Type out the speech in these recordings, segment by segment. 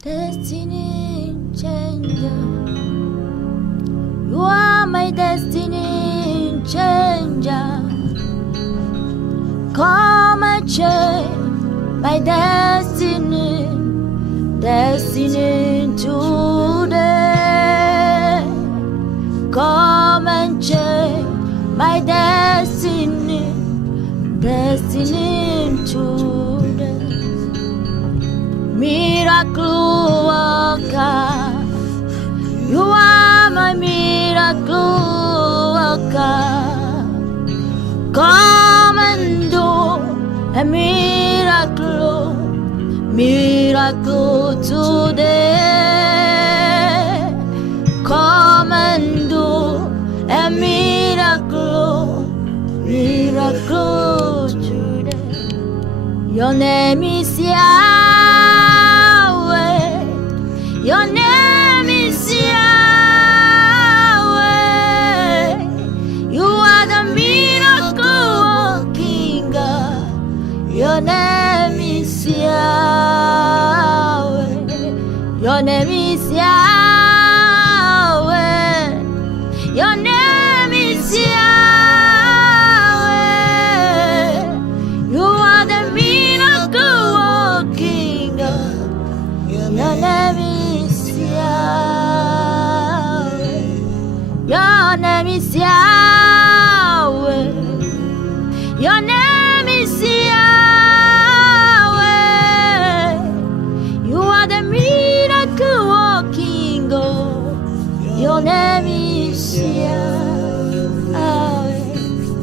Destiny changer. You are my destiny changer. Come and change my destiny. Destiny today. Come and change my destiny. Destiny today. Miracle worker, you are my miracle worker. Come and do a miracle, miracle today. Come and do a miracle, miracle today. Your name is Yahweh. Your name is Yahweh. You are the miracle working God. Your name is Yahweh. Your name is Yahweh. Your name is Yahweh. You are the miracle working God. Your name is Yahweh. Your name is Yahweh. Your name is Yahweh. You are the miracle working God. Your name is Yahweh.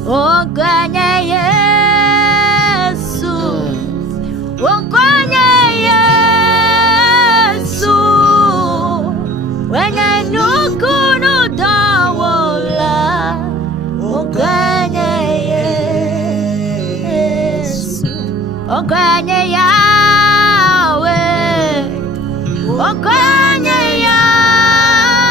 Oh, kwenye Yesu. Oh, kwenye Yesu. Wenye nukunu dawola. Oh, kwenye Yesu. Oh, kwenye Yahweh. Oh, kwenye Yahweh.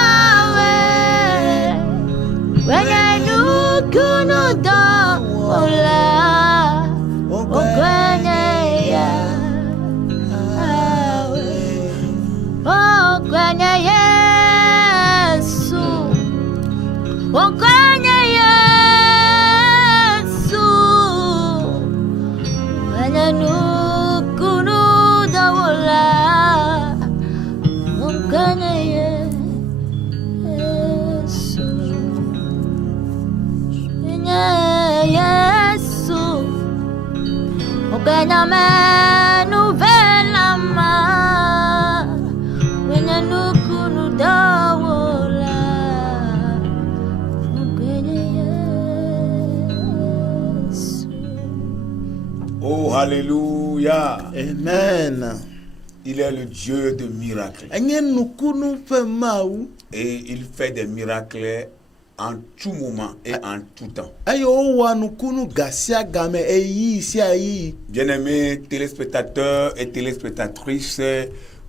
Wenye nukunu dawola. Oh, kwenye Yahweh. Oh, kwenye Yesu. Oh, kwenye Yesu. Wenye nukunu dawola. Oh, kwenye Yesu. Kwenye Yesu. Oh, kwenye nouvelle main. Wenye nukunu dawola. Oh, kwenye Yesu. Oh, alléluia. Amen. Il est le Dieu de miracles. Enye nukunu fe mau. Et il fait des miracles en tout moment et en tout temps. Ayo wa nukunu gasia game eyi si ayi. Bien-aimés téléspectateurs et téléspectatrices,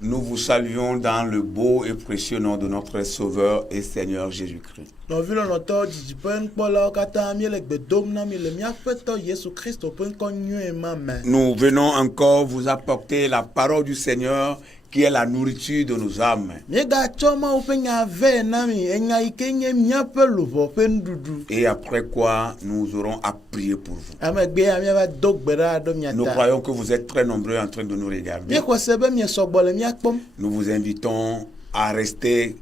nous vous saluons dans le beau et précieux nom de notre Sauveur et Seigneur Jésus-Christ. No vilo no to jipen pola kata mi le gbedom na mi le mi afeto Yesu Christo pen konyu e mama. Nous venons encore vous apporter la parole du Seigneur qui est la nourriture de nos âmes. Mi ga choma o pen ave na mi enya ikenye mi apelo vo pen dudu. Et après quoi, nous aurons à prier pour vous. Amegbe ami ba dogbera do mi ata. Nous croyons que vous êtes très nombreux en train de nous regarder. Mi ko sebe mi sogbole mi akpom. Nous vous invitons à rester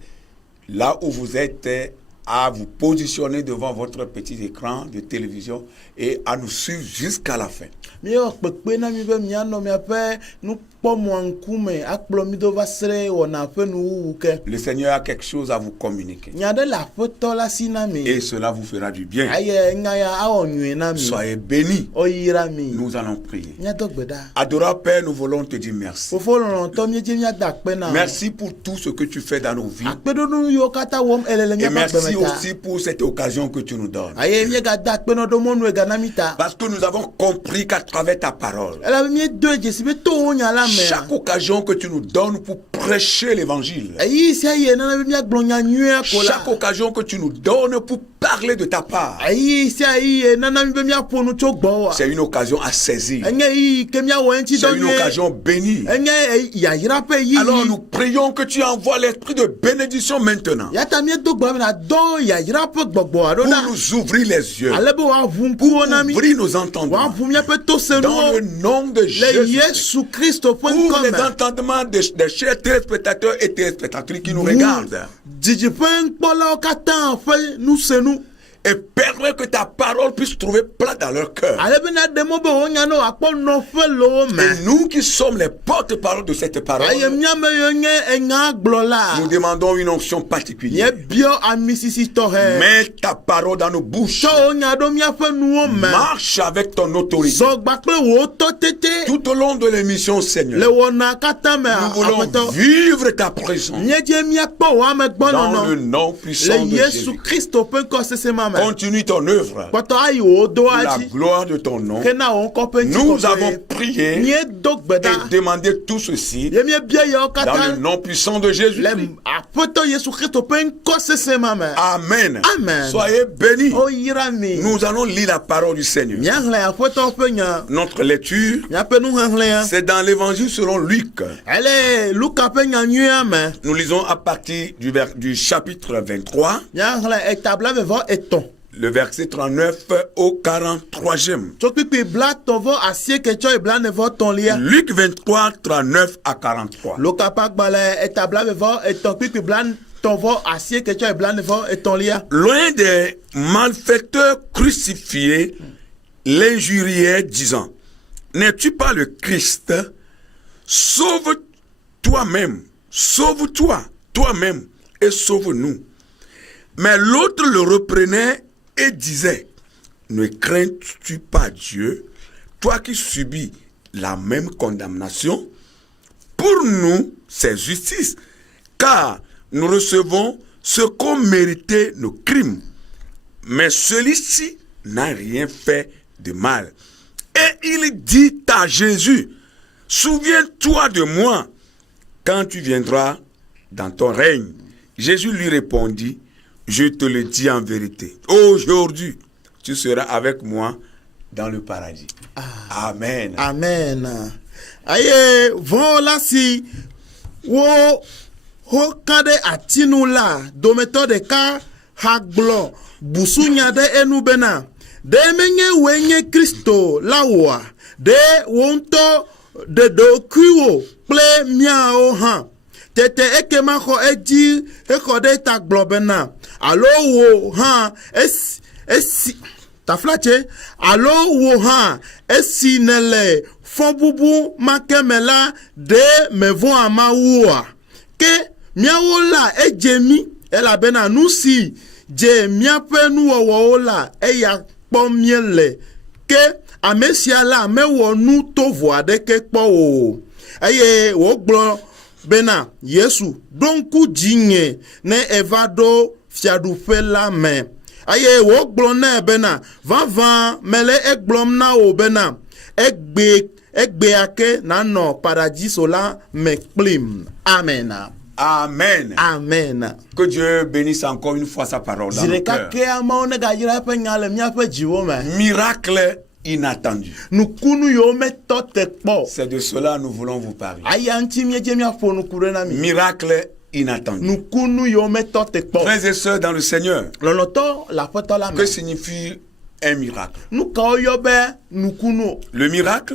là où vous êtes, à vous positionner devant votre petit écran de télévision et à nous suivre jusqu'à la fin. Mi o pepe na mi be mi ano mi ape nu pomo ankume akplo mi do va sere wona pe nu wuke. Le Seigneur a quelque chose à vous communiquer. Nyade la foto la sinami. Et cela vous fera du bien. Aye ngaya awonwe na mi. Soyez bénis. Oyira mi. Nous allons prier. Nyadogbeda. Adorable Père, nous voulons te dire merci. Fofo lo to mi je mi adakpe na. Merci pour tout ce que tu fais dans nos vies. Akpedo nu yo kata wom elele mi Et merci Merci aussi pour cette occasion que tu nous donnes. Aye miega da kpeno do monu ega namita. Parce que nous avons compris qu'à travers ta parole, Ela mi do jesibe to onya la me. chaque occasion que tu nous donnes pour prêcher l'évangile, Ayi si aye na mi aglonya nyue kola. chaque occasion que tu nous donnes pour parler de ta part, Ayi si aye na mi be mi aponu cho gbo wa. c'est une occasion à saisir. Enye yi ke mi awo enti C'est do une nye. occasion bénie. Enye ya yira pe yi. Alors nous prions que tu envoies l'esprit de bénédiction maintenant Ya ta mi do gbo na do ya yira pe gbogbo ado pour na. nous ouvrir les yeux, Alebe wa vunku ona mi. ouvrir nos Wa entendements vu mi pe to senu. dans le nom de Le Jésus. Yesu Christo Pour point les comme. entendements des chers téléspectateurs et téléspectatrices qui nous regardent. Didi pen kpola okatan fe nu senu. Et permets que ta parole puisse trouver place dans leur cœur. Alebe na demo be onya no akpo no fe lo me. Et nous qui sommes les porte-parole de cette parole, Aye miame yonye enga glola. nous demandons une onction Ye particulière. bio amisisi to he. Mets ta parole dans nos bouches. So onya do mia fe nu o me. Marche avec ton autorité. So gba pe wo to tete. Tout au long de l'émission, Le Seigneur, wona kata me nous voulons apeto. vivre ta présence Nye je mia po wa me gbono dans le no. nom Le puissant de Yesu Jésus. Christo pe ko sese mama. Continue ton œuvre Poto ayi o do pour la aji. gloire de ton nom. Kena on ko pe Nous avons prié Nye do gbeda. et demandé tout ceci Ye mie bia yo dans kata. le nom puissant de Jésus. Le apeto Yesu Christo pe ko sese mama. Amen. Amen. Soyez bénis. O yira mi. Nous allons lire la parole du Seigneur. Nya hle apeto pe nya. Notre lecture, Nya pe nu hle ya. c'est dans l'évangile selon Luc. Elle Luka pe nya nyua me. Nous lisons à partir du chapitre 23, Nya hle etabla be vo eton. le verset 39 au 43e. Tokpipi bla tovo asie ke cho e bla ne vo ton lia. Luc 23, 39 à 43. Luka pa gbala etabla be vo eton pipi bla tovo asie ke cho e bla ne vo eton lia. Loin des malfaiteurs crucifiés, l'injuriait disant, n'es-tu pas le Christ? Sauve toi-même et sauve-nous. Mais l'autre le reprenait et disait, ne crains-tu pas Dieu, toi qui subis la même condamnation? Pour nous, c'est justice, car nous recevons ce qu'ont mérité nos crimes. Mais celui-ci n'a rien fait de mal. Et il dit à Jésus, souviens-toi de moi quand tu viendras dans ton règne. Jésus lui répondit, je te le dis en vérité, aujourd'hui, tu seras avec moi dans le paradis. Amen. Amen. Aye vola si wo ho kade atinu la dometo de ka haglo busunya de enu bena de menye wenye Kristo lawa de wonto de dokuo ple miao ha tete ekema ko eji ekode ta globena alo wo ha esi taflache alo wo ha esi nele fonbubu makemela de mevon amawa ke miawo la ejemi ela bena nusi je miape nuwo la eya pomiele ke amesia la mewo nu tovo adeke po o eye wo glo bena Yesu donku jinye ne evado fiadu la me aye wo glo na bena van mele eglom na o bena egbe ake na no paradiso la me plim. Amen. Amen. Amen. Que Dieu bénisse encore une fois sa parole dans nos cœurs. Miracle inattendu. C'est de cela que nous voulons vous parler. Miracle inattendu. Frères et sœurs dans le Seigneur, que signifie un miracle? Le miracle,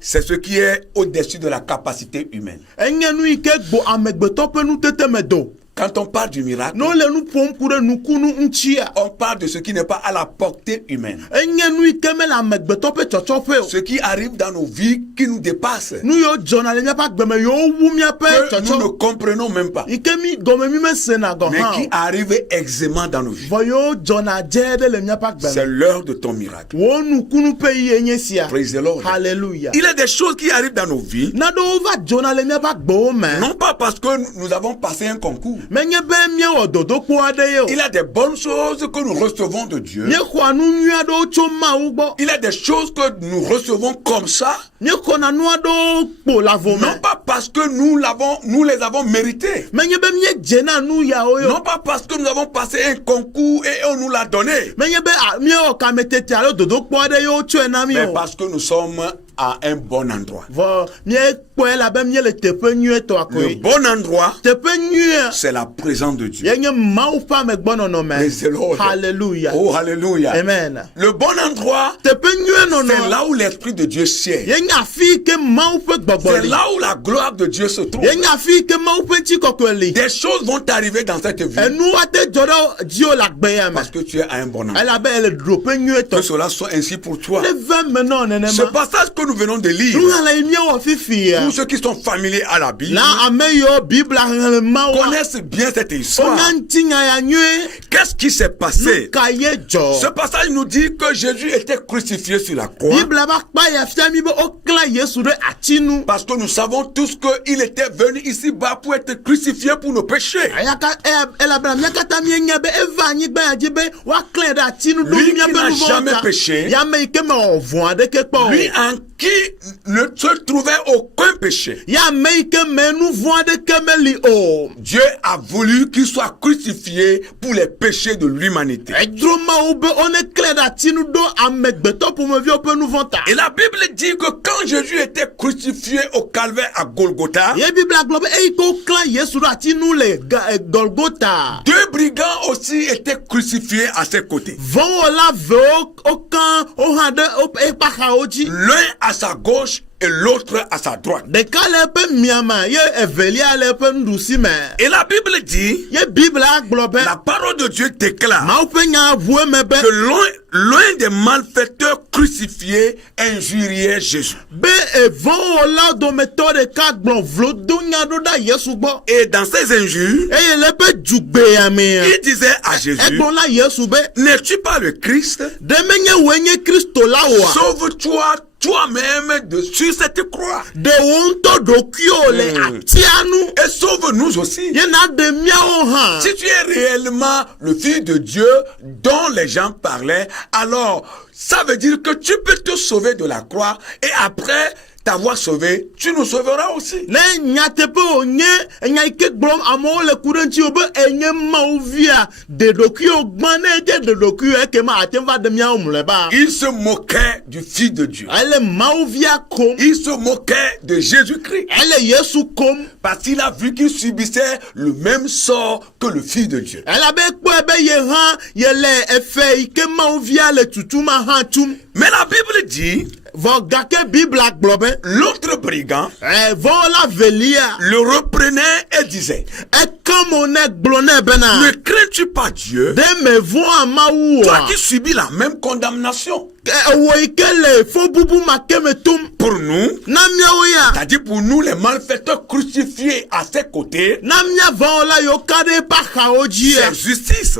c'est ce qui est au-dessus de la capacité humaine. Quand on parle du miracle, on parle de ce qui n'est pas à la portée humaine. Ce qui arrive dans nos vies qui nous dépasse. Que nous ne comprenons même pas. Mais qui arrive aisément dans nos vies. C'est l'heure de ton miracle. Praise the Lord. Hallelujah. Il y a des choses qui arrivent dans nos vies. Non pas parce que nous avons passé un concours. menye be míewɔ dodokpo aɖe ye o. Il y a des bonnes choses que nous recevons de Dieu. Míexɔa nu nyui aɖewo tso Mawu gbɔ. Il y a des choses que nous recevons comme ça. Míexɔna nu aɖewo kpo le avɔ Non me. pas parce que nous les avons mérités. Menye be míedzena nu yawo yo. Non pas parce que nous avons passé un concours et on nous l'a donné. Menye be míewɔ kametete alo dodokpo aɖe ye wotsɔe na mí Mais o. parce que nous sommes à un bon endroit. Vɔ míekpɔe la be míele teƒe nyuietɔ Le koe. bon endroit, Teƒe nyuie c'est la présence de Dieu. ye nye Mawu ƒe amegbɔnɔnɔ me. Praise the Lord. Hallelujah. Oh, hallelujah. Amen. Le bon endroit, Teƒe nyuie c'est nɔnɔ. là où l'Esprit de Dieu siège. Ye nye afi yi ke Mawu ƒe gbɔgbɔ C'est li. là où la gloire de Dieu se trouve. Ye nye afi yi ke Mawu ƒe ŋutikɔkɔe li. Des choses vont arriver dans cette vie Enu ate dzɔ ɖe dziwò le agbe ya me. parce que tu es à un bon endroit. Elabe ele ɖoƒe nyuietɔ. Que cela soit ainsi pour toi. Ne ve me nɔ Ce nenema. passage que nous venons de lire, Nuŋlẽ yi míewɔ fifi ya. pour ceux qui sont familiers à la Bible, Na ame yiwo Biblia xlẽmawo connaissent bien cette histoire. wonya ŋutinya ya nyuie. Qu'est-ce qui s'est passé? Ka ye dzɔ. Ce passage nous dit que Jésus était crucifié sur la croix Biblia ba kpa ya fia mi be woklã Yesu ɖe ati nu. parce que nous savons tous qu'il était venu ici-bas pour être crucifié pour nos péchés. Ayaka elabena mía katã míenya be eva anyigba ya dzi be woaklãe ɖe ati nu ɖo Lui qui míaƒe n'a nu vɔ̃wo jamais ta. péché. Yame yi ke mewɔ vɔ̃ aɖeke kpɔ o. Lui en qui ne se trouvait aucun péché. Yame yi ke me nu vɔ̃ aɖeke meli o. Dieu a voulu qu'il soit crucifié pour les péchés de l'humanité. Edro Mawu be woneklãe ɖe ati nu ɖo amegbetɔ ƒomeviwo ƒe nu vɔ̃ ta. Et la Bible dit que quand Jésus était crucifié au calvaire à Golgotha, Ye Biblia gblɔ be eyi ke woklã Yesu ɖe ati nu le Golgota. deux brigands aussi étaient crucifiés à ses côtés. Vɔ̃wɔla vewo wokã wohã ɖe eƒe axawo dzi. L'un à sa gauche et l'autre à sa droite. Ɖeka le eƒe miame ye evelia le eƒe nuɖusi me. Et la Bible dit, Ye Biblia gblɔ be la parole de Dieu déclare Mawu ƒe nya ʋu eme be que l'un des malfaiteurs crucifiés injuriait Jésus. be vɔ̃wɔlawo dometɔ ɖeka gblɔ vlodonya ɖo ɖe Yesu gbɔ. Et dans ces injures, Eye le eƒe dzugbea mea, il disait à Jésus, egblɔ na Yesu be n'es-tu pas le Christ? ɖe menye wòe nye Kristo la oa. Sauve-toi toi-même sur cette croix. Ɖe wò ŋutɔ ɖokuiwò le atia nu. Et sauve-nous aussi. Ye naɖe míawo hã. Si tu es réellement le Fils de Dieu dont les gens parlaient, alors ça veut dire que tu peux te sauver de la croix et après t'avoir sauvé, tu nous sauveras aussi. Ne nyateƒe wònye enya yi ke gblɔm amewo le ku ɖe ŋuti wo be enye Mawu via ɖe ɖokuiwo gbã ne edze ɖe ɖokuiwo ekema ate ŋu va ɖe míawo mlɔeba. Il se moquait du Fils de Dieu. Ele Mawu via kom. Il se moquait de Jésus-Christ Ele Yesu kom. parce qu'il a vu qu'il subissait le même sort que le Fils de Dieu. Elabe kpɔe be ye hã yele efe yi ke Mawu via le tutuma hã tum. Mais la Bible dit, Vɔ gake Biblia gblɔ be l'autre brigand vɔ̃wɔla velia le reprenait et disait, eka mo ne gblɔ nɛ bena ne crains-tu pas Dieu, ɖe me vɔ̃a Mawu toi oa. qui subis la même condamnation? Wò yi ke le fɔbubu ma ke me tom Pour nous, na míawo ya. c'est-à-dire pour nous les malfaiteurs crucifiés à ses côtés, Na mía vɔ̃wɔla yiwo ka ɖe eƒe axawo dzi c'est justice.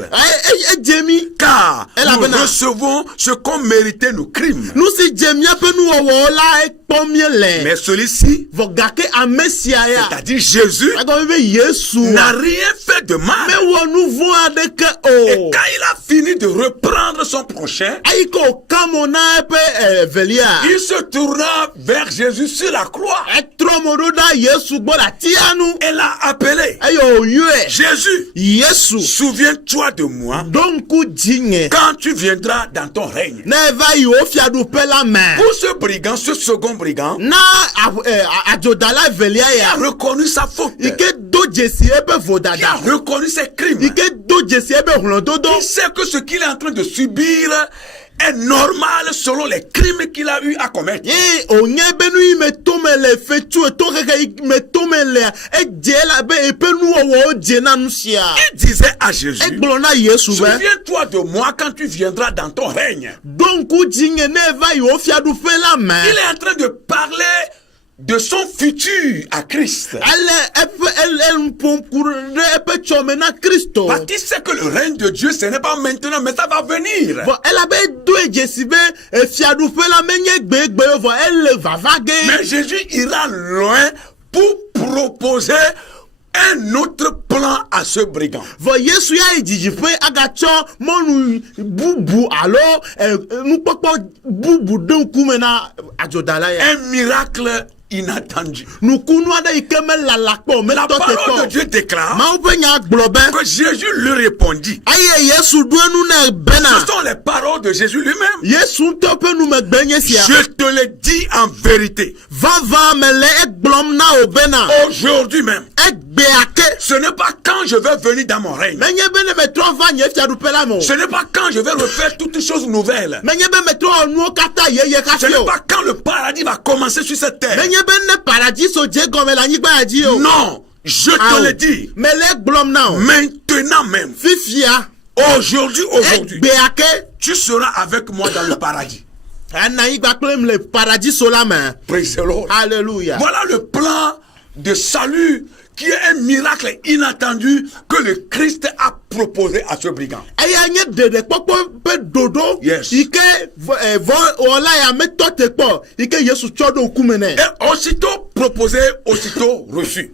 edze mí. Car Elabena- nous recevons ce qu'ont mérité nos crimes. Nu si dze míaƒe nuwɔwɔwo la ekpɔm míele. Mais celui-ci, Vɔ gake ame sia ya. c'est-à-dire Jésus, Egɔme be Yesu n'a rien fait de mal. mewɔ nu vɔ̃ aɖeke Et o. quand il a fini de reprendre son prochain, Eyi ke wòka mo na eƒe velia. il se tourna vers Jésus sur la croix Etrɔ mo ɖo ɖa Yesu gbɔ le atia nu. et l'a appelé. Eye wòyɔe. Jésus, Yesu souviens-toi de moi ɖo ŋku dzinye. quand tu viendras dans ton règne. Ne eva yi wo fiaɖuƒe la me. Pour ce brigand, ce second brigand, Na adzodala evelia il a ya. reconnu sa faute. Yi ke do dzesi ebe Il a vodada. reconnu ses crimes. Yi ke do dzesi ebe hlɔ̃dodo. Il sait que ce qu'il est en train de subir est normal selon les crimes qu'il a eu à commettre. Ye onye be nu yi me tome le fetu eto xexe yi me tome lea edze la be eƒe nuwɔwɔwo dze na nu sia. Il disait à Jésus, Egblɔ na Yesu be souviens-toi de moi quand tu viendras dans ton règne. ɖo ŋku dzinye ne eva yi wo fiaɖuƒe la me. Il est en train de parler de son futur à Christ. ele ƒom ku ɖe eƒe tsɔme na Kristo. Parce qu'il sait que le règne de Dieu, ce n'est pas maintenant, mais ça va venir. Vɔ elabe doe dzesi be fiaɖuƒe la menye gbegbe o vɔ ele vava ge. Mais Jésus ira loin pour proposer un autre plan à ce brigand. vɔ yesu ya yi dzidziƒe agatsɔ mɔnu bubu alo nukpɔkpɔ bubu ɖe ŋkume na adzodala ya. Un miracle inattendu. nukunu aɖe yi ke melala kpɔ La metɔ te parole de kpɔ. Dieu déclare mawu ƒe nya gblɔ be. que Jésus lui répondit. eye yesu ɖo enu nɛ bena. Ce sont les paroles de Jésus lui-même. yesu ŋutɔ ƒe numegbe nye sia. Je te le dis en vérité. vava mele egblɔm na wo bena. Aujourd'hui même, egbea ke. ce n'est pas quand je vais venir dans mon règne. menye be ne metrɔ va nye fiaɖuƒe la me o. Ce n'est pas quand je vais refaire toutes choses nouvelles. menye be metrɔ wɔ nuwo katã yeye Ce kafi n'est o. pas quand le paradis va commencer sur cette terre. menye be ne paradiso dze gɔme le anyigba ya dzi o. Non, je te Awo. le dis. mele gblɔm na o. Maintenant même, fifia. aujourd'hui, egbea ke. tu seras avec moi dans le paradis. ana anyigba kple m le paradiso la me. Praise the Lord. alléluia. Voilà le plan de salut qui est un miracle inattendu que le Christ a proposé à ce brigand. eya nye ɖeɖekpɔkpɔ ƒe ɖoɖo. Yes. yi ke wɔla ya metɔ te kpɔ yi ke yesu tsɔ ɖo ŋkume nɛ. Et aussitôt proposé, aussitôt reçu.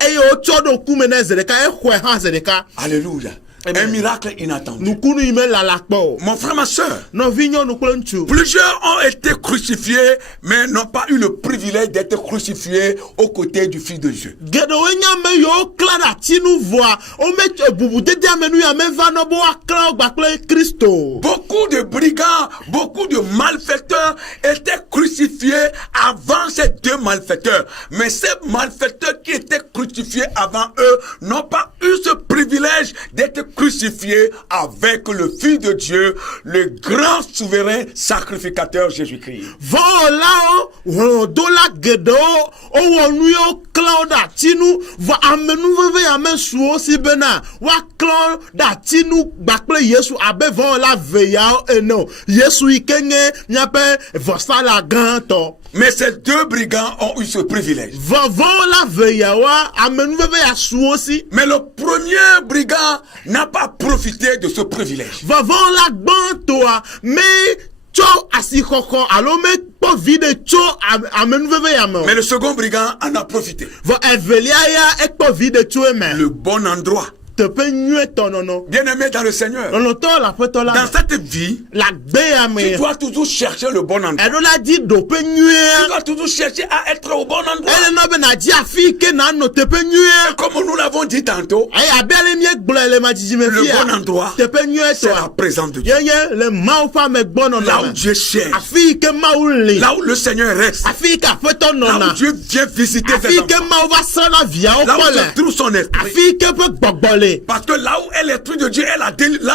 eye wotsɔ ɖo ŋkume nɛ zi ɖeka exɔe hã zi ɖeka. Alléluia. Amen. Un miracle inattendu. nukunu yi melala kpɔ o. Mon frère, ma soeur, nɔvi nyɔnu kple ŋutsu. plusieurs ont été crucifiés, mais n'ont pas eu le privilège d'être crucifiés aux côtés du Fils de Dieu. geɖewoe nye ame yiwo klã ɖe ati nu vɔa wome bubudede amenu ya meva nɔ be woaklã wo gba kple kristo. Beaucoup de brigands, beaucoup de malfaiteurs étaient crucifiés avant ces deux malfaiteurs. Mais ces malfaiteurs qui étaient crucifiés avant eux n'ont pas eu ce privilège d'être crucifiés avec le Fils de Dieu, le grand souverain sacrificateur Jésus-Christ. vɔwɔlawo hlɔdola geɖewo wowɔ nu yiwo klã wo ɖe ati nu vɔ amenuveve ya mesu si bena woaklã ɖe ati nu gba kple yesu abe vɔwɔla veyawo ene o. yesu yi ke nye miaƒe vɔsala gãtɔ. Mais ces deux brigands ont eu ce privilège. vɔvɔwɔla veyawoa amenuveve ya su wo si. Mais le premier brigand n'a pas profité de ce privilège. vɔvɔwɔla gbãtɔa me tso asixɔxɔ alo mekpɔ vi ɖe tso amenuveve ya me o. Mais le second brigand en a profité. vɔ evelia ya ekpɔ vi ɖe tso eme. Le bon endroit. teƒe nyuietɔ nɔnɔ. Bien-aimé dans le Seigneur, lɔlɔtɔ le aƒetɔ la dans me. cette vie, le agbe ya tu me. dois toujours chercher le bon endroit. eɖo la di ɖoƒe Tu nyuie. dois toujours chercher à être au bon endroit. ele nɔ be nadzi afi yi ke nanɔ teƒe Et nyuie. comme nous l'avons dit tantôt, eye abe ale miegblɔe le madzidzi le fia. bon endroit, teƒe c'est la nyuietɔa. présence de Dieu. yeye le mawu ƒe amegbɔnɔnɔ Là où me. Dieu cherche, afi yi ke mawu li. là où le Seigneur reste, afi yi ke aƒetɔ là où nɔna. Dieu vient visiter afi ses yi ke enfants, mawu va srɔ̃na viawo là où kpɔ se le. trouve son esprit. afi yi ke ƒe gbɔgbɔ le. Parce que là où est l'esprit de Dieu, là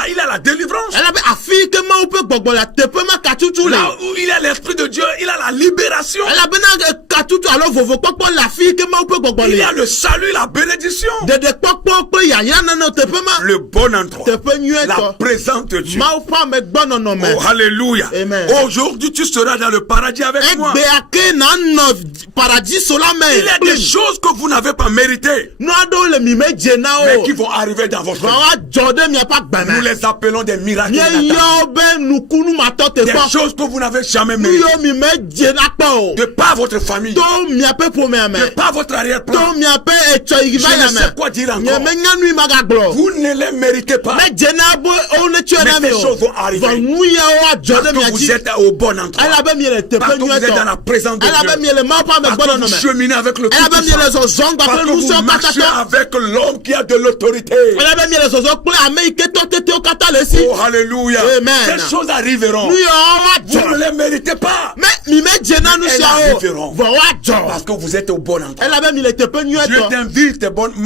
il a la délivrance. ele be afi yi ke mawu ƒe gbɔgbɔ le teƒe ma katutu le. Là où il est l'esprit de Dieu, il a la libération. elabena katutu alo vovokpɔkpɔ le afi yi ke mawu ƒe gbɔgbɔ Il y le. a le salut, la bénédiction. ɖeɖekpɔkpɔ kple yayra nene teƒe ma. Le bon endroit. teƒe La nyuietɔ. présence de Dieu. mawu ƒe amegbɔnɔnɔ me. Oh, alléluia. Amen. Aujourd'hui, tu seras dans le paradis avec moi. egbea ke nanɔ paradiso la me. Il y a des choses que vous n'avez pas méritées, nu aɖewo le mi me dze na mais o. qui vont arriver dans votre vie. va dzɔ ɖe miaƒe Nous agbame. les appelons des miracles. míeyɔ be nukunu matɔ te Des kpɔ. choses que vous n'avez jamais nu méritées. yiwo mi me dze na kpɔ o. De par votre famille, to miaƒe ƒomea me. de par votre to arrière-plan. miaƒe etsɔ yi Je va ne ya sais me. quoi dire nye encore. menya nu yi magagblɔ. Vous ne les méritez pas. me dze na be wo ne tsyɔ na Mais mi ces o. choses vont arriver. vɔ nu yawo adzɔ Parce ɖe que mia vous dzi. êtes au bon endroit. elabe mi le teƒe Parce que vous êtes dans la nyuietɔ. présence de elabe Dieu. mi le mawu ƒe Parce que amegbɔnɔnɔ vous me. cheminez avec le elabe mi le Tout-Puissant. zɔzɔm gba Parce kple que vous nusrɔ̃ marchez katã. avec l'homme qui a de l'autorité. elabe mi le zɔzɔm kple ame yi ke tɔ tetewo katã le si. Oh, alléluia. Amen. Ces choses arriveront. nu yawo Vous ne adzɔ. les méritez pas. me mi me dze na nu Elles siawo. arriveront. vɔ woadzɔ. Parce que vous êtes au bon endroit. elabe mi le teƒe Je nyuietɔ. t'invite,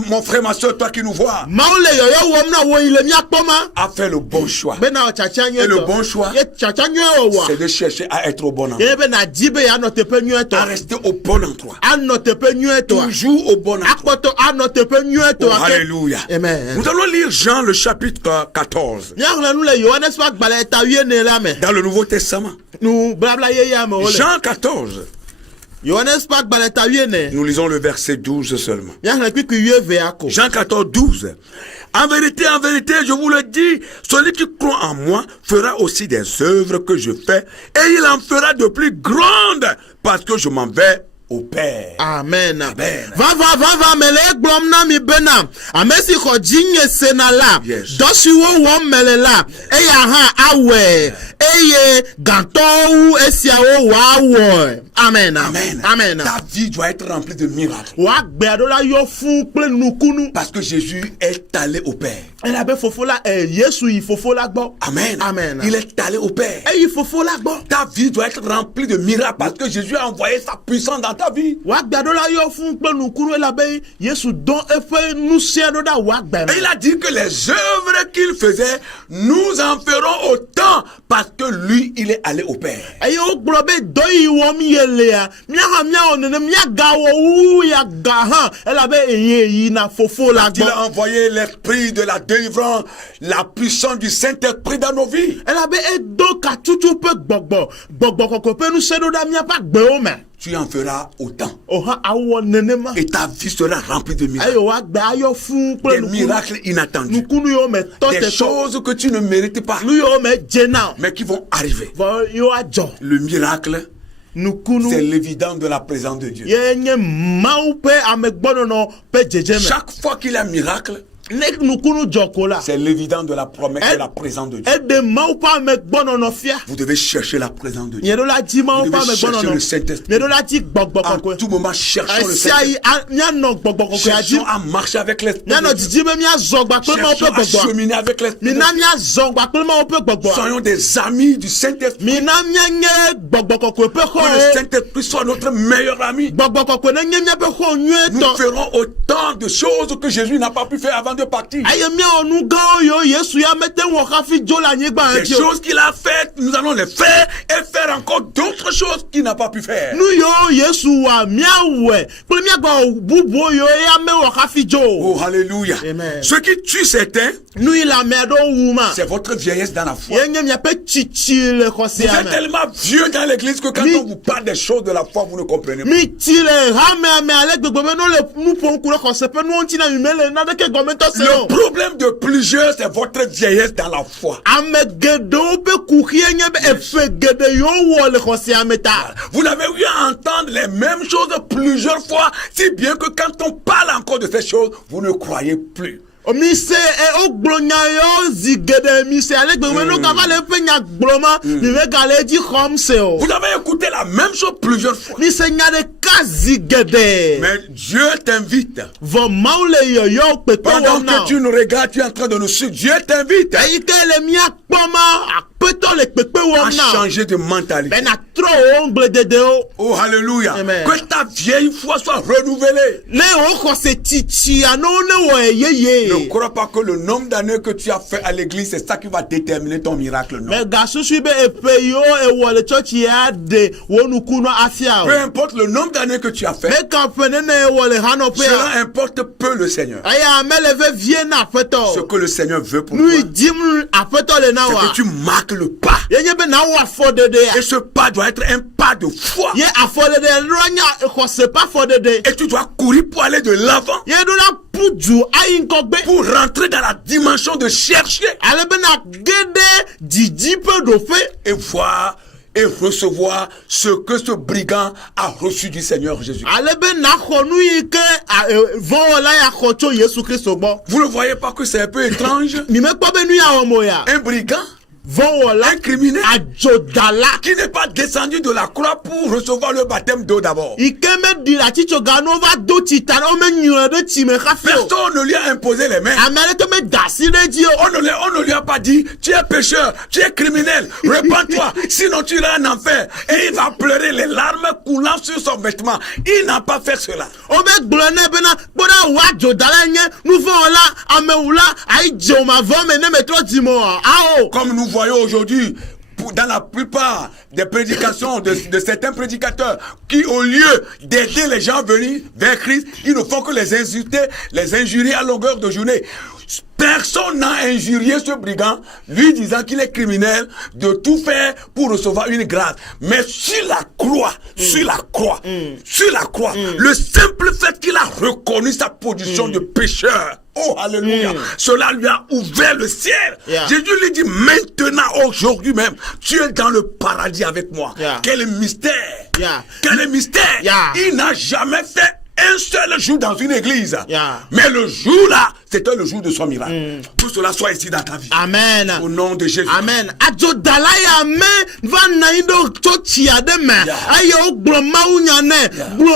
mon frère, ma soeur, toi qui nous vois, mawu le yɔyɔ wɔm na wo yi le miakpɔ ma. à faire le bon choix. bena tsatsa Et le nyuietɔ. bon choix, ye tsatsa nyuie wɔwɔa. c'est de chercher à être au bon endroit. ye be na di be yanɔ teƒe À nyuietɔ. rester au bon endroit. anɔ teƒe nyuietɔa. Toujours au bon endroit. akpɔtɔ anɔ teƒe Oh, nyuietɔa. alléluia. Amen. Nous allons lire Jean le chapitre 14 míaxlẽ nu le yohanes ƒe agbalẽ ta wiene la me. dans le Nouveau Testament. nu blabla yeyea me wole. Jean 14, yohanes ƒe agbalẽ ta wiene. nous lisons le verset 12 seulement. míaxlẽ kpikpi wuievea ko. Jean 14, 12. En vérité, je vous le dis, celui qui croit en moi fera aussi des œuvres que je fais, et il en fera de plus grandes, parce que je m'en vais au Père. Amen. Amen. Va mele gblɔm na mi bena ame si xɔ dzinye sena la Yes. dɔ siwo wɔm mele la eya hã awɔe eye gãtɔwo esiawo woawɔe. Amen. Amen. Amen. Ta vie doit être remplie de miracles. Wò agbea ɖo la yɔ fún kple nukunu. Parce que Jésus est allé au Père. Elabe fofo la Yesu yi fofo la gbɔ. Amen. Amen. Il est allé au Père. Eyi fofo la gbɔ. Ta vie doit être remplie de miracles parce que Jésus a envoyé sa puissance dans ta vie. Wò agbea ɖo la yɔ fún kple nukunu elabe Yesu dɔn eƒe nusia ɖo ɖa wò agbea Et il me. a dit que les œuvres qu'il faisait, nous en ferons autant parce que lui, il est allé au Père. Eye wogblɔ be dɔ yi wɔm yelea míahã míawɔ nene míagawɔ wu ya ga hã elabe eye yina fofo la Il a gbɔ. envoyé l'esprit de la délivrance, la puissance du Saint-Esprit dans nos vies. Elabe edo katutu ƒe gbɔgbɔ kɔkɔ ƒe nusẽ ɖo ɖa míaƒe agbewo me. Tu en feras autant. O hã awɔ nenema. Et ta vie sera remplie de miracles. Eye wò agbea ayɔ fún kple Des nukunu. miracles inattendus. Nukunu yiwo me tɔ Des te tɔ. choses que tu ne mérites pas, Nu yiwo me dze na o. mais qui vont arriver. Vɔ yiwo adzɔ. Le miracle, Nukunu c'est l'évidence de la présence de Dieu. ye nye Mawu ƒe amegbɔnɔnɔ ƒe dzedze me. Chaque fois qu'il y a un miracle, Ne nukunu dzɔ ko la. c'est l'évidence de la promesse de la présence de Dieu. Eɖe Mawu ƒe amegbɔnɔnɔ fia. Vous devez chercher la présence de Dieu. Nye ɖo la dzi Mawu Vous ƒe devez chercher le amegbɔnɔnɔ. Saint-Esprit. Nye ɖo la dzi gbɔgbɔ En kɔkɔe. tout moment, cherchons le Esia yi Saint-Esprit. míanɔ gbɔgbɔ kɔkɔea dzi. Cherchons à marcher avec l'Esprit. Míanɔ de Dieu. didi be míazɔ gba kple Mawu ƒe Cherchons à gbɔgbɔ. cheminer avec l'Esprit. de Mina Dieu. míazɔ gba kple Mawu ƒe gbɔgbɔ. Soyons des amis du Saint-Esprit. Mina míanye gbɔgbɔ kɔkɔe ƒe Que le xɔwo. Saint-Esprit soit notre meilleur ami. Gbɔgbɔ kɔkɔe ne nye míaƒe xɔ Nous nyuietɔ. ferons autant de choses que Jésus n'a pas pu faire avant de partir. Eye míawɔ nu gãwo yiwo Yesu ya mete ŋu wɔ hafi dzo le anyigba Les ŋuti o. choses qu'il a faites, nous allons les faire et faire encore d'autres choses qu'il n'a pas pu faire. Nu yiwo Yesu wɔa míawɔe kple míagba bubuwo yiwo ya mewɔ hafi dzo o. Oh, alléluia. Amen. Ce qui tue certains, Nu yi le ame aɖewo wu ma. c'est votre vieillesse dans la foi. Ye nye miaƒe tsitsi le Vous xɔsia êtes me. tellement vieux dans l'église que quand Mi- on vous parle des choses de la foi, vous ne comprenez pas. Miti le hamea me ale gbegbe be no le nu ƒom ku ɖe xɔse ƒe nuwo ŋuti na mi mele naneke gɔmetɔ se Le o. problème de plusieurs, c'est votre vieillesse dans la foi. Ame geɖewo ƒe kuxie nye be efe geɖe yiwo wɔ le xɔsia me ta. Vous avez eu à entendre les mêmes choses plusieurs fois, si bien que quand on parle encore de ces choses, vous ne croyez plus. Mi se wogblɔ nya yewo zi geɖe mi se ale gbegbe be no gava le eƒe nya gblɔ ma mi megale edzi xɔm se o. Vous avez écouté la même chose plusieurs fois. Mi se nya ɖeka zi geɖe. Mais Dieu t'invite. Vɔ Mawu le yɔyɔ kpekpe Pendant wɔm na que tu nous regardes, tu es en train de nous suivre. Dieu t'invite eyi ke le míakpɔ ma aƒetɔ le kpekpe à wɔm na changer de mentalité. bena trɔ wo ŋgblededewo. Oh, alléluia. Amen. Que ta vieille foi soit renouvelée. Ne wo xɔse tsitsia no ne wɔ yeye. Ne crois pas que le nombre d'années que tu as fait à l'église, c'est ça qui va déterminer ton miracle. Non. Mɛ gasusui be eƒe yiwo ewɔ le tsɔtsi ya ɖe wo nukunu afia o. Peu importe le nombre d'années que tu as fait, Meka ƒe nene ewɔ le hanɔƒea. cela importe peu le Seigneur. Eya mele vevie na Ce aƒetɔ. que le Seigneur veut pour Nu toi, yi dim aƒetɔ le na c'est wa. que tu marques le pas. Yenye be nawɔ afɔɖeɖea. Et ce pas doit être un pas de foi. Ye afɔɖeɖe ɖoa nya xɔse ƒe afɔɖeɖe. Et tu dois courir pour aller de l'avant, Ye ɖo la ƒu du ayi ŋgɔgbe. pour rentrer dans la dimension de chercher Ale bena ge ɖe didi ƒe ɖoƒe. et voir et recevoir ce que ce brigand a reçu du Seigneur Jésus. Ale be naxɔ nu yi ke vɔwɔla ya xɔ tso Yesu Kristo gbɔ. Vous ne voyez pas que c'est un peu étrange? Mi mekpɔ be nu ya wɔ mo ya. Un brigand, Vɔwɔla un criminel adzodala. qui n'est pas descendu de la croix pour recevoir le baptême d'eau d'abord. Yi ke meɖi le atitsoga no va do tsi ta o menyre ɖe tsi me hafi o. Personne ne lui a imposé les mains. Ame aɖeke meda asi ɖe dzi o. On ne lui a pas dit, tu es pécheur, tu es criminel, répands-toi, sinon tu iras en enfer. Et il va pleurer les larmes coulant sur son vêtement. Il n'a pas fait cela. Womegblɔ nɛ bena kpɔɖa wo adzodala nye nuvɔwɔla amewula ayi dze o ma vɔ me ne metrɔ dzi mo o. Awo. Comme nous voyons aujourd'hui, dans la plupart des prédications de certains prédicateurs qui, au lieu d'aider les gens à venir vers Christ, ils ne font que les insulter, les injurier à longueur de journée. Personne n'a injurié ce brigand, lui disant qu'il est criminel, de tout faire pour recevoir une grâce. Mais sur la croix, le simple fait qu'il a reconnu sa position de pécheur. Oh, alléluia. Cela lui a ouvert le ciel. Yeah. Jésus lui dit, maintenant, aujourd'hui même, tu es dans le paradis avec moi. Yeah. Quel mystère. Yeah. Quel mystère. Yeah. Il n'a jamais fait un seul jour dans une église. Yeah. Mais le jour là, c'était le jour de son miracle. Que cela soit ici dans ta vie. Amen. Au nom de Jésus. Amen. Ajo dalaya me va na indo chochi ademe. Yeah. Ayo gbo maunyane. Gbo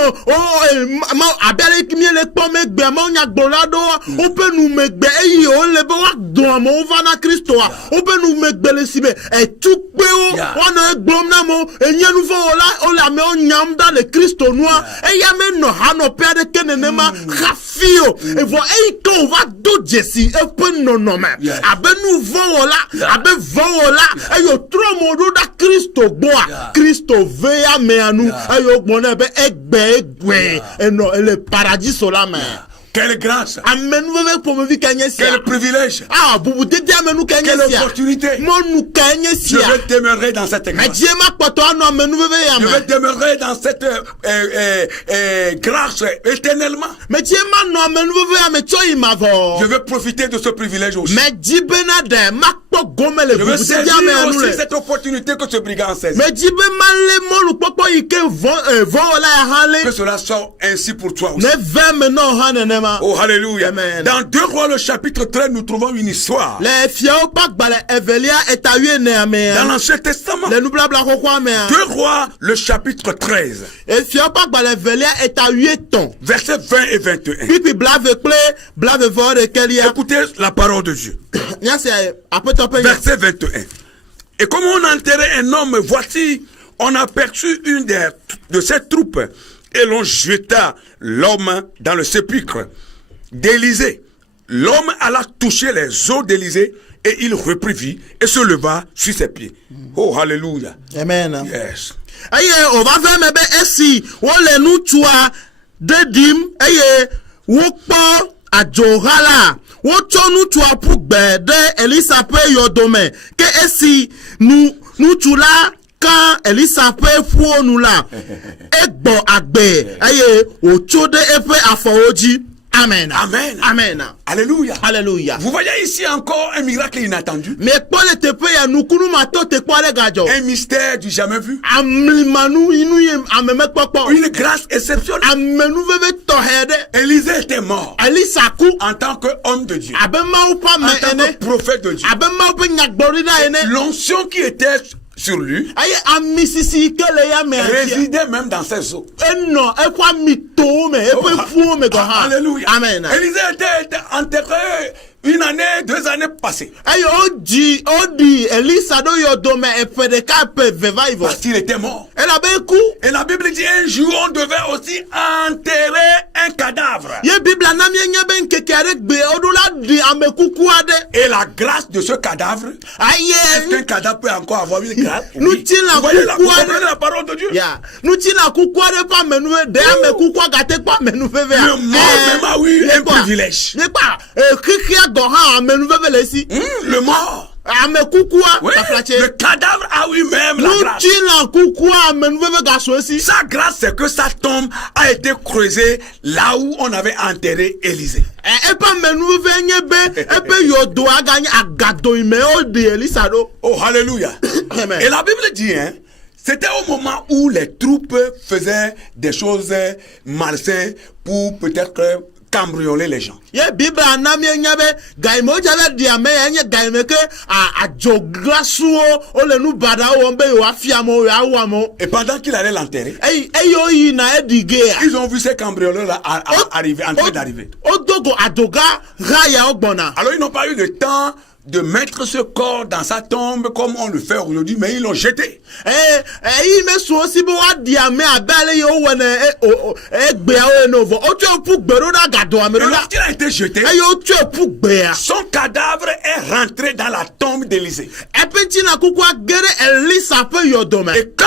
ma abere kimi le po me gbe maunya gbolado. Open nu me gbe eyi o le bo wa don mo va na Kristo a. Open nu me gbe le sibe. E tukpe o Yeah. wana gbom na mo enyenu fo ola me onyam da le Kristo noa. Eya me no ha no pere kenenema rafio. E vo eyi ko va do jesi e pe no no me. Yeah. Abenu vola, Yeah. abe vola, ayo tromo do da Kristo boa, Yeah. Kristo veya me anu, Yeah. ayo gbone be egbe, eno ele paradis sola me. Quelle grâce. Amenu veve po me vi kenye sia. Quel privilège. Ah, bubu tete amenu kenye Quelle sia. opportunité. Monu kenye Je sia. vais demeurer dans cette Me grâce. die ma kpoto anu amenu veve ya Je vais me. demeurer dans cette grâce éternellement. Me die ma no amenu veve ya me choi ma vo. Je vais profiter de ce privilège aussi. Me di bena de ma kpo gomele Je bubu vais tete saisir ame anu aussi le. cette opportunité que ce brigand saisit. Me di be male molu popo ike vola ya hale. Que cela soit ainsi pour toi aussi. Ne veme no hanenema. Oh, alléluia. Amen. Dans 2 Rois, le chapitre 13, nous trouvons une histoire. Le fiao pak bale evelia etawie ne Dans ame. l'Ancien Testament. Le nubla bla ko ame. 2 Rois, le chapitre 13, E fiao pak bale evelia etawie ton. versets 20 et 21. Pipi blave kle, blave vore kelia. Écoutez la parole de Dieu. Nya se apeto pe. Verset 21. Et comme on enterrait un homme, voici, on aperçut une de ses troupes et l'on jeta l'homme dans le sépulcre d'Élisée. L'homme alla toucher les os d'Élisée et il reprit vie et se leva sur ses pieds. Oh, hallelujah. Amen. Yes. Aye o va veme be esi wo le nu tua dedim aye wo po ajohala wo chonu tua pugbe de Elisa pe yodome ke esi nu tula kan Elisa pe fuonu la egbo agbe aye o chode epe afowoji. Amen. Amen. Amen. Alléluia. Alléluia. Vous voyez ici encore un miracle inattendu. Mais pole te pe ya nukunu mato te kwale gajo. Un mystère du jamais vu. Amlimanu inu ye ameme popo. Une grâce exceptionnelle. Amenu veve tohede. Élisée était mort Elisa ku en tant qu'homme de Dieu. abe ma upa En me tant ene. que prophète de Dieu. Abe ma upa nyagbori na ene. L'onction qui était sur lui Aye amisisi kele ya me antia. résidait même dans ses os. Eno ekwa mito me epe fuo me go ha. Alléluia. Amen. Élisée était enterré 1 année, 2 années passées. Aye odi Elisa do yodome epede ka pe revival. Parce qu'il était mort. Elle abe ku. Et la Bible dit un jour on devait aussi enterrer un cadavre. Ye Biblia na mi enye ben kekere gbe odula di amekuku ade. Et la grâce de ce cadavre, est-ce qu'un Aye. cadavre peut encore avoir une grâce? Nous Oui. tient la Vous voyez la, vous coucou, comprenez la parole de Dieu? Ya, nous tina kuku ade pa menu de amekuku agate pa menu veve. Le mort même a eu un privilège. Ne pas kikria goha menu veve lesi. Le mort. Amekuku Oui. a flache. Le cadavre a eu même la Nous grâce. tina kuku menu veve gaso esi. Sa grâce, c'est que sa tombe a été creusée là où on avait enterré Élisée. E pa menu veve nyebe e pe yodo aganye agado ime o de Elisa do. Oh, alléluia. Amen. Et la Bible dit, hein, c'était au moment où les troupes faisaient des choses malsaines pour peut-être cambrioler les gens. Ye Bible anami enyabe gaimo jabe diame enye gaime ke a joglasuo o le nu bada o mbe yo afiamo yo awamo. Et pendant qu'il allait l'enterrer, Eyo yi na edige a. ils ont vu ces cambrioleurs là arriver, en train d'arriver. Odogo adoga raya ogbona. Alors ils n'ont pas eu le temps de mettre ce corps dans sa tombe comme on le fait aujourd'hui, mais ils l'ont jeté. Yi me so si bo wa diame abele yo wona egbe a o novo. O tue pu gbero da gado Et amero la. lorsqu'il a été jeté, Eyo tue pu gbe a. son cadavre est rentré dans la tombe d'Élisée. Epenti na kuku agere Elisa pe yodome. Et quand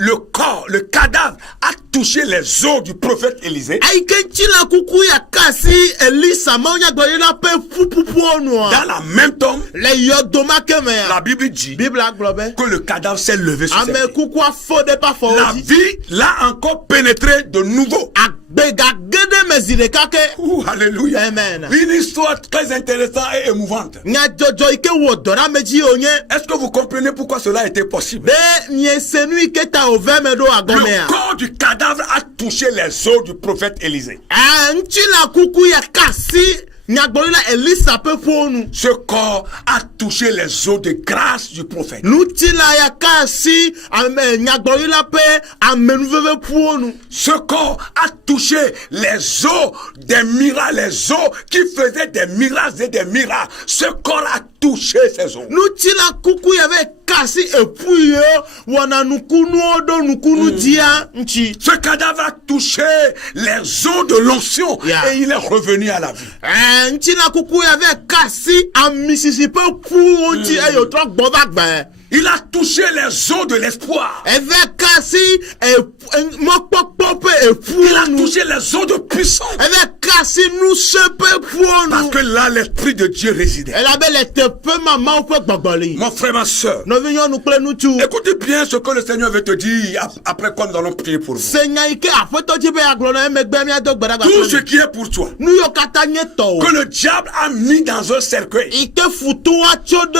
le corps, le cadavre a touché les os du prophète Élisée, Aikenchila kuku ya kasi Elisa maunya goyela pe pupupu onwa. dans la même tombe, Le yodoma kemea. la Bible dit Bible aglobe. que le cadavre s'est levé sur ses Ame pieds. kuku afode pa La fodi. vie l'a encore pénétré de nouveau. Agbega gede mezire kake. Ouh, alléluia. Amen. Une histoire très intéressante et émouvante. Nya jojo ike wodora meji onye. Est-ce que vous comprenez pourquoi cela était possible? Be nye senu ike ta oveme do Le agomea. corps du cadavre a touché les os du prophète Élisée. Nchila kuku ya kasi. Nyagbolila Elisa pe fonu. Ce corps a touché les os de grâce du prophète. Nutila ya kasi. Ame nyagbolila pe amenuveve fonu. Ce corps a touché les os des miracles, les os qui faisaient des miracles et des miracles. Ce corps a touché ces os. Nutila kuku ya ve kasi epuyo. Wana nukunu odo nukunu dia nchi. Ce cadavre a touché les os de l'onction Yeah. et il est revenu à la vie. Nchila kuku ya ve kasi amisisipe pu onchi eyo tro gbovagbe. Il a touché les os de l'espoir. Eve kasi mokpokpope Il a epuonu. touché les os de puissance. Eve kasi nu sepe Parce puonu. que là, l'Esprit de Dieu résidait. Elle avait les tepe mama ou pe gbogboli. Mon frère, ma soeur, No vinyo nu kple nu tu. écoutez bien ce que le Seigneur veut te dire après quoi nous allons prier pour vous. Senya ike afeto ji be aglo na emegbe mi ado gbadagba. Tout ce qui est pour toi, Nu yo kata nye to. que le diable a mis dans un cercueil, Ike futu wa chode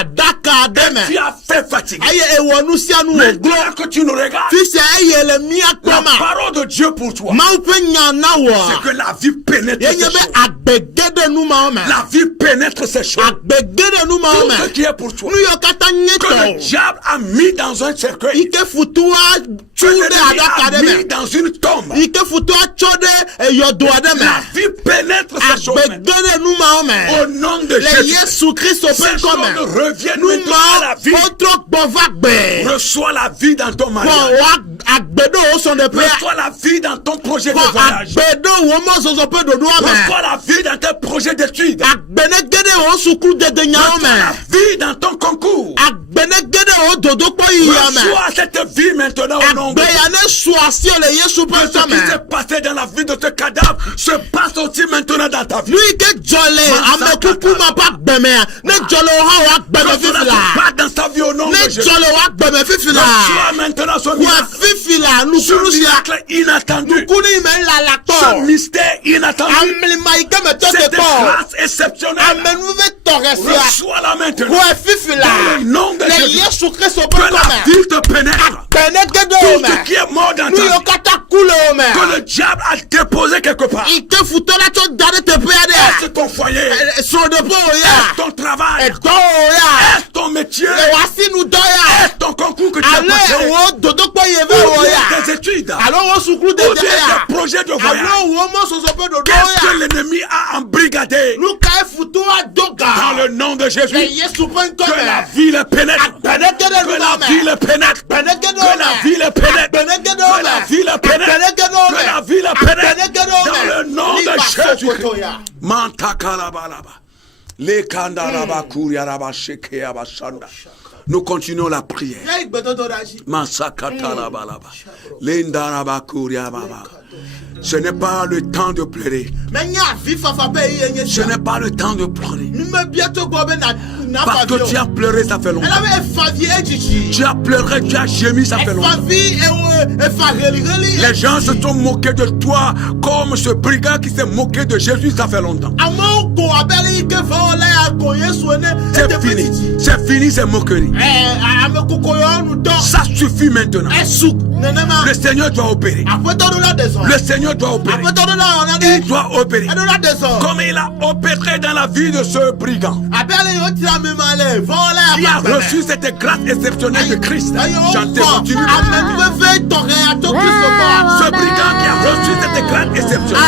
adaka ademe. qui a fait fatiguer. Aye ewonu sia nu Mais oglo. là que tu nous regardes, Fise eye le mi la akoma. parole de Dieu pour toi, Ma upe nyana c'est wa. que la vie pénètre ces Yenye be choses. agbegede nu ma ome. La vie pénètre ces choses. Agbegede nu ma Tout ome. ce qui est pour toi, Nu yo kata nye que le to. diable a mis dans un cercueil, Ike futu wa que chude l'ennemi adaka a mis ademe. dans une tombe. Ike futu wa chode yodo ademe. La vie pénètre ces choses. Agbegede nu ma ome. Au nom de Le Jésus, Yesu Christ ces open choses come. reviennent Nu maintenant à la ma vie. otro gbovagbe. Reçois la vie dans ton Bon mariage. wa agbedo o son de pe. Reçois la vie dans ton projet de Bon voyage. agbedo wo mo so so pe dodo ame. Reçois la vie dans tes projets d'études. Agbenegede o sukuru dede nya Reçois la ome. vie dans ton concours. Agbenegede o dodo po yi ame. Reçois cette vie maintenant au nom de Agbeyane suasi le Yesu que pe ce qui come. s'est passé dans la vie de ce cadavre se passe aussi maintenant dans ta vie. Nu ike jole ame kuku ma pa gbeme. Ne jole o ha wa gbeme Que cela se fifila. passe dans ta vie au nom de Ne Jésus. jole wa gbeme fifila. Reçois maintenant ce Wa miracle. fifila Ce nukuru sia. miracle inattendu. Kuni me la la Ce to. mystère inattendu. Amli ma ike me to Cette te to. grâce exceptionnelle. Amenu ve tore sia. Reçois-la maintenant. Wa fifila. Dans le nom de Le Jésus. Yesu Christ o Que pe la come. vie te pénètre. Benegede Tout ome. ce qui est mort dans Nu ta yo vie. kata kule ome. Que le diable a déposé quelque part. Ike futola to dare te pe Est-ce ade. ton foyer? So de po Est-ce ya. ton travail? Eto ya. Est-ce ton métier? E wasi nu do ya. Est-ce ton concours que tu as Ale passé? wo dodo pe ye ve Ou wo bien ya. tes études? Alo wo sukuru Ou de bien ya. tes projets de voyage? Alo wo mo so so pe dodo Qu'est-ce que ya. l'ennemi a embrigadé? Luka e futu wa doga. Dans le nom de Jésus, Le Yesu pe que la nkome. vie le pénètre. Benegede Que nu la ma vie me. le pénètre. Benegede Que la vie le pénètre. Benegede Que la vie le pénètre. Que la vie le pénètre. Dans le nom de Jésus. Mantakalabalaba. Lekandaraba kuriaraba shekeaba shanda. Nous continuons la prière. Masakatalabalaba. Lendaraba kuriababa. Ce n'est pas le temps de pleurer. Ce n'est pas le temps de pleurer. Parce que tu as pleuré, ça fait longtemps. Tu as pleuré, tu as gémi, ça fait longtemps. Les gens se sont moqués de toi comme ce brigand qui s'est moqué de Jésus, ça fait longtemps. C'est fini. C'est fini ces moqueries. Ça suffit maintenant. Le Seigneur doit opérer. Le Seigneur doit opérer. Il doit opérer. Comme il a opéré dans la vie de ce brigand. Il a reçu cette grâce exceptionnelle de Christ. Chantez, continue. Ce brigand qui a reçu cette grâce exceptionnelle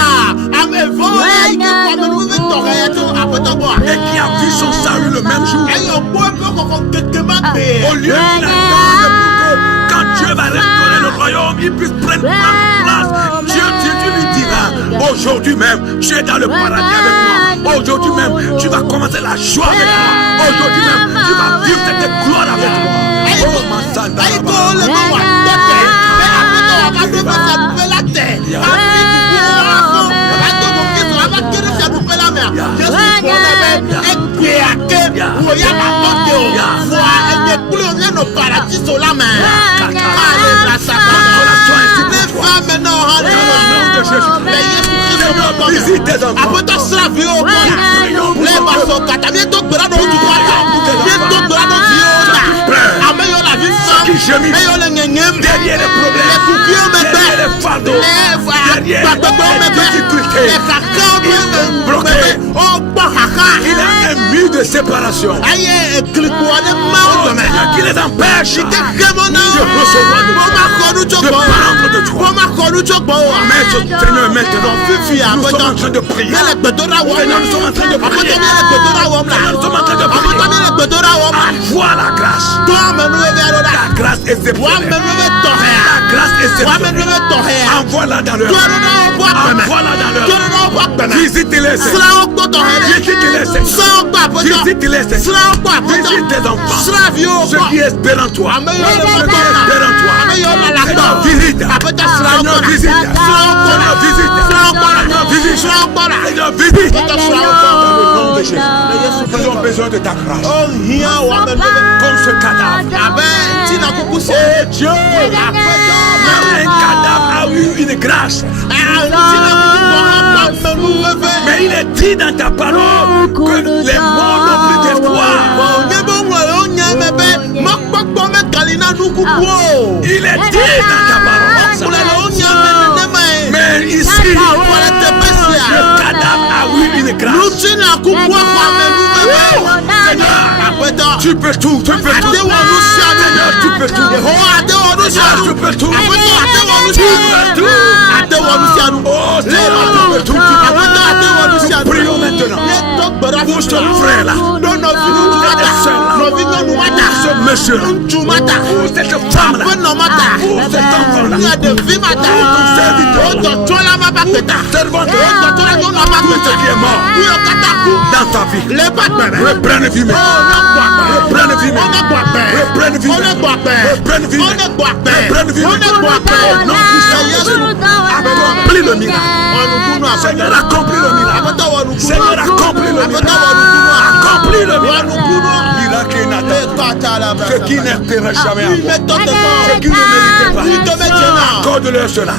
et qui a vu son salut le même jour. Au lieu qu'il attende pour que quand Dieu va restaurer le royaume, il puisse prendre place. Dieu lui dira, aujourd'hui même, tu es dans le paradis avec moi. Aujourd'hui même, tu vas commencer la joie avec moi. Aujourd'hui même, tu vas vivre cette gloire avec moi. Oh, ma santa. Visite tes enfants. Qui gémit derrière les problèmes, derrière les fardeaux, derrière les difficultés, bloqué. Il a un mur de séparation qui les empêche de recevoir de prendre de toi. Mais Seigneur, maintenant, nous sommes en train de prier. Seigneur, nous sommes en train de prier. Nous sommes en train de prier. Envoie la grâce. La grâce exceptionnelle. La grâce exceptionnelle. Envoie-la dans leur vie. Envoie-la dans leur vie. Visite-les, Seigneur. Visite-les, Seigneur. Visite-les, Seigneur. Visite tes enfants. Ceux qui espèrent en toi. Ceux qui espèrent en toi. Seigneur, visite. Seigneur, visite. Seigneur, visite. Seigneur, visite. Seigneur, visite. Dans le nom de Jésus. Nous avons besoin de ta grâce. Comme ce cadavre. Oh Dieu. Un cadavre a eu une grâce. Mais il est dit dans ta parole que les morts n'ont plus d'espoir. Il est dit dans ta parole. Mais ici, le cadavre a eu une grâce. Seigneur, tu peux tout, tu peux tout. Seigneur, tu peux tout. Seigneur, tu peux tout. Oh, Seigneur, tu peux tout. Prions maintenant pour ce frère là, ce monsieur là, pour cette femme là, pour cet enfant là, pour ton serviteur, servante qui est mort dans ta vie. Reprends vie maintenant. Reprends vie maintenant. Reprends vie maintenant. Reprends vie maintenant. Reprends vie maintenant. Non, accomplis le miracle. Seigneur, accomplis le miracle. Seigneur, accomplis le miracle. Accomplis le miracle. Miracle n'attend. Ce qui n'espérait jamais avoir. Ce qui ne méritait pas. Accorde-leur cela.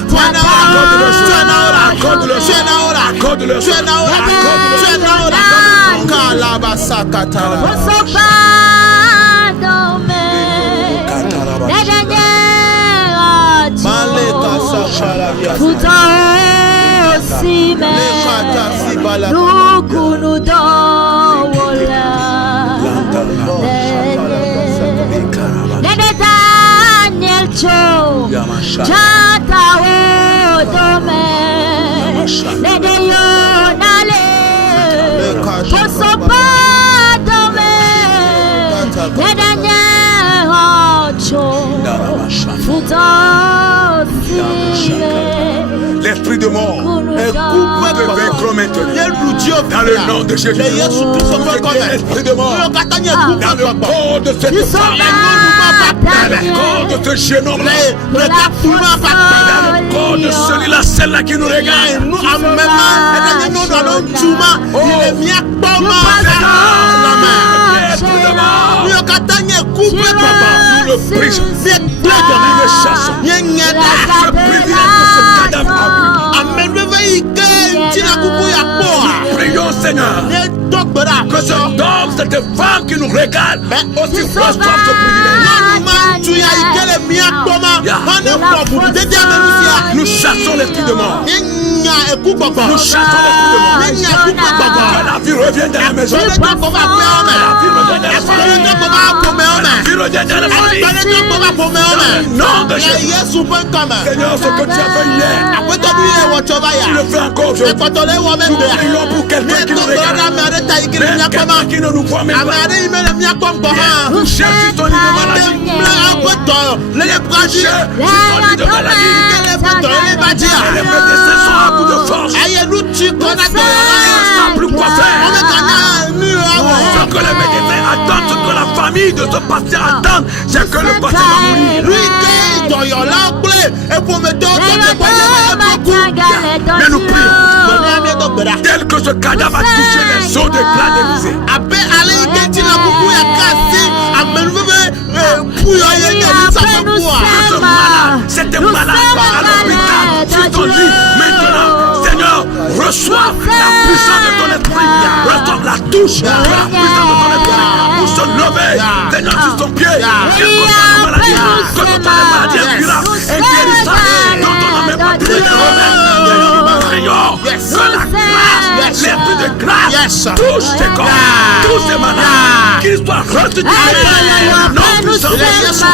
Accorde-leur cela. Accorde-leur cela. Accorde-leur cela. Accorde-leur cela. L'esprit de mort est coupé de vaincre maintenant. Dans le nom de Jésus. L'esprit de mort dans le corps de cette femme, dans le corps de ce jeune homme, dans le corps de celui-là, celle-là qui nous regarde. Nous le brisons, nous le chassons. Ce privilège de ce cadavre prions, Seigneur, que cet homme, cette femme qui nous regarde aussi reçoive ce privilège. Nous chassons l'esprit de mort. Nous chassons l'esprit de mort. Que la vie revienne dans la maison. Que la vie revienne dans la famille. Que la vie revienne dans la famille. Dans le nom de Jésus. Seigneur, ce que tu as fait hier, tu le fais encore aujourd'hui. Nous prions pour quelqu'un qui nous regarde. Quelqu'un qui ne nous voit même pas. Nous cherchons ton lit de maladie. Cherchons ton lit de maladie. Les médecins sont à bout de force. Ils ne savent plus quoi faire. Ce que les médecins attendent, ce que la famille de ce patient attend, c'est que le patient va mourir. et pour me donner Mais nous prions. Tel que ce cadavre a touché les eaux de glas d'Élysée. C'était malade à l'hôpital, sur ton lit. Maintenant, Seigneur, reçois la puissance de ton esprit. Reçois la touche de la puissance de ton esprit pour se lever. Seigneur, sur ton pied. Quelle que soit la maladie, que ce soit la maladie incurable, inguérissable, dont on n'a même pas trouvé de remède. Prions que la grâce, l'esprit de grâce, touche tes corps, tous ces malades, qu'ils soient restitués. Non puissant de Jésus.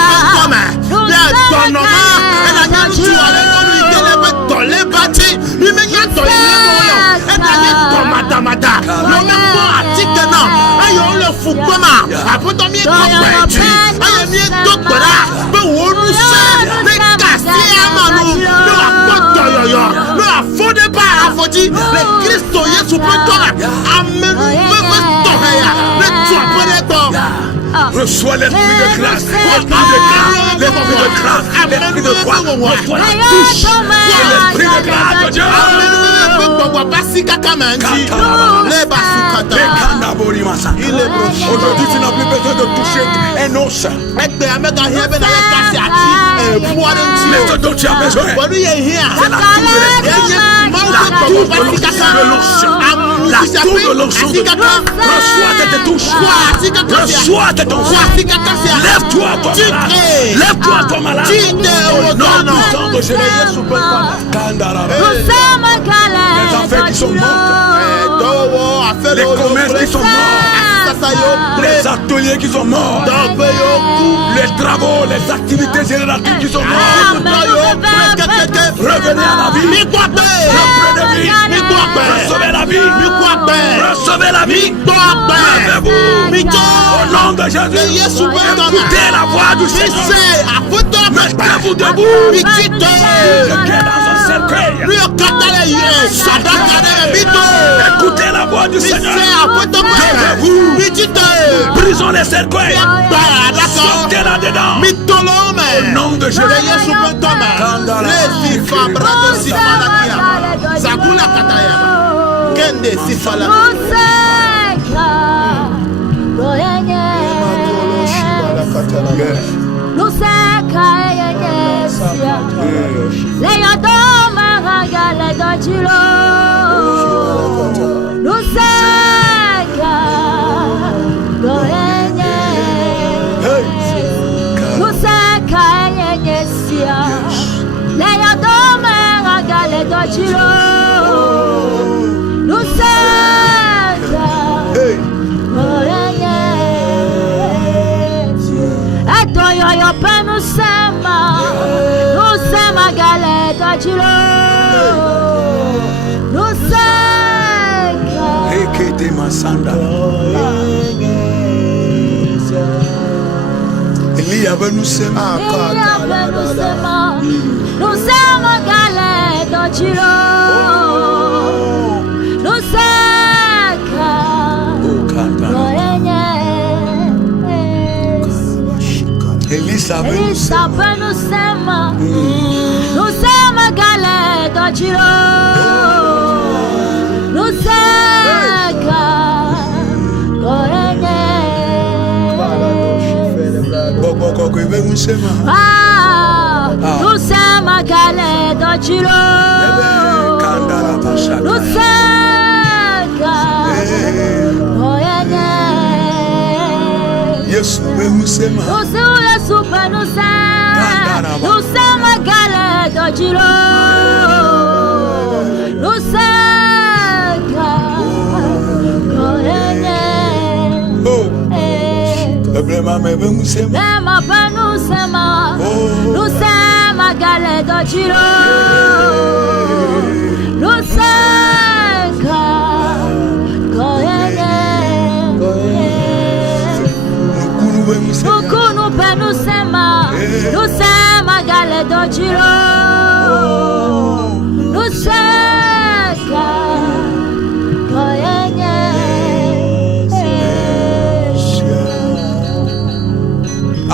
Reçois l'esprit de grâce, l'esprit de grâce, l'esprit de foi, reçois la touche de l'esprit de grâce de Dieu. Aujourd'hui, tu n'as plus besoin de toucher un os. Mais ce dont tu as besoin, c'est la tour de l'onction. La tour de l'onction de Dieu. Reçois cette touche. Reçois cette onction. Lève-toi, toi malade. Lève-toi, toi malade. Au nom puissant de Jésus. Les affaires qui sont mortes. Les commerces qui sont morts. Les ateliers qui sont morts. Les travaux, les activités génératives qui sont mortes. Revenez à la vie. Reprenez vie. Recevez la vie. Recevez la vie. Levez-vous. Au nom de Jésus. Écoutez la voix du Seigneur. Mettez-vous debout. Dans un cercueil. Écoutez la voix du Seigneur. Levez-vous. Brisons les cercueils. Sortez là-dedans. Au nom de Jésus.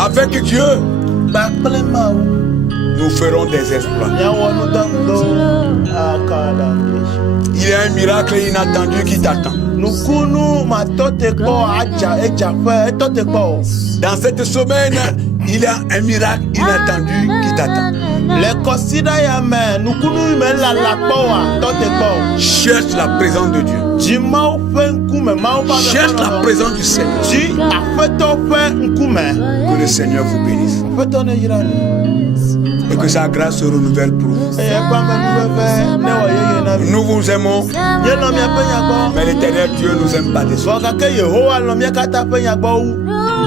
Avec Dieu, nous ferons des exploits. miawɔ nudɔnudo akala. Il y a un miracle inattendu qui t'attend. Nukunu matɔ te kpɔ adza edzaƒe etɔ te kpɔ. Dans cette semaine, il y a un miracle inattendu qui t'attend. Le kɔsida ya me nukunu me lala kpɔ wa tɔ te kpɔ. Cherche la présence de Dieu. Dzi mawo ƒe ŋkume mawo ƒe Cherche la présence du Seigneur. Dzi aƒetɔ ƒe ŋkume. Que le Seigneur vous bénisse. Aƒetɔ ne yra mi. Et que sa grâce se renouvelle pour vous. Eye eƒe amenuveve ne wɔ yeye na mi. Nous vous aimons, Míenɔ miaƒe nyagbɔ. mais l'Éternel Dieu nous aime pas des Vɔ gake Yehowa lɔ mía katã ƒe nyagbɔ wu.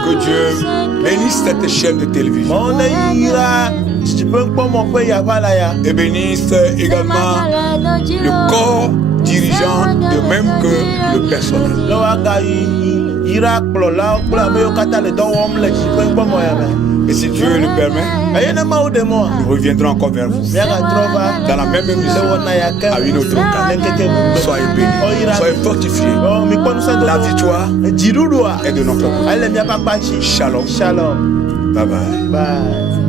Que Dieu bénisse cette chaîne de télévision. Mɔwo ne yra dzidziƒekpɔmɔ ƒe yaʋala ya. Et bénisse également le corps dirigeant de même que le personnel. Ne woaga yra kplɔlawo kple ame yiwo katã le dɔ wɔm le dzidziƒekpɔmɔ ya me. Et si Dieu le permet, Eye ne Mawu ɖe mɔa, nous reviendrons encore vers vous míagatrɔ va dans la même le émission wɔna ya ke à une autre le occasion. keke bubu. Soyez bénis, soyez fortifiés. Mikpɔ nusẽ La dodo. victoire Dziɖuɖua est de notre côté. ele míaƒe akpa dzi. Shalom. Shalom. Bye bye. Bye.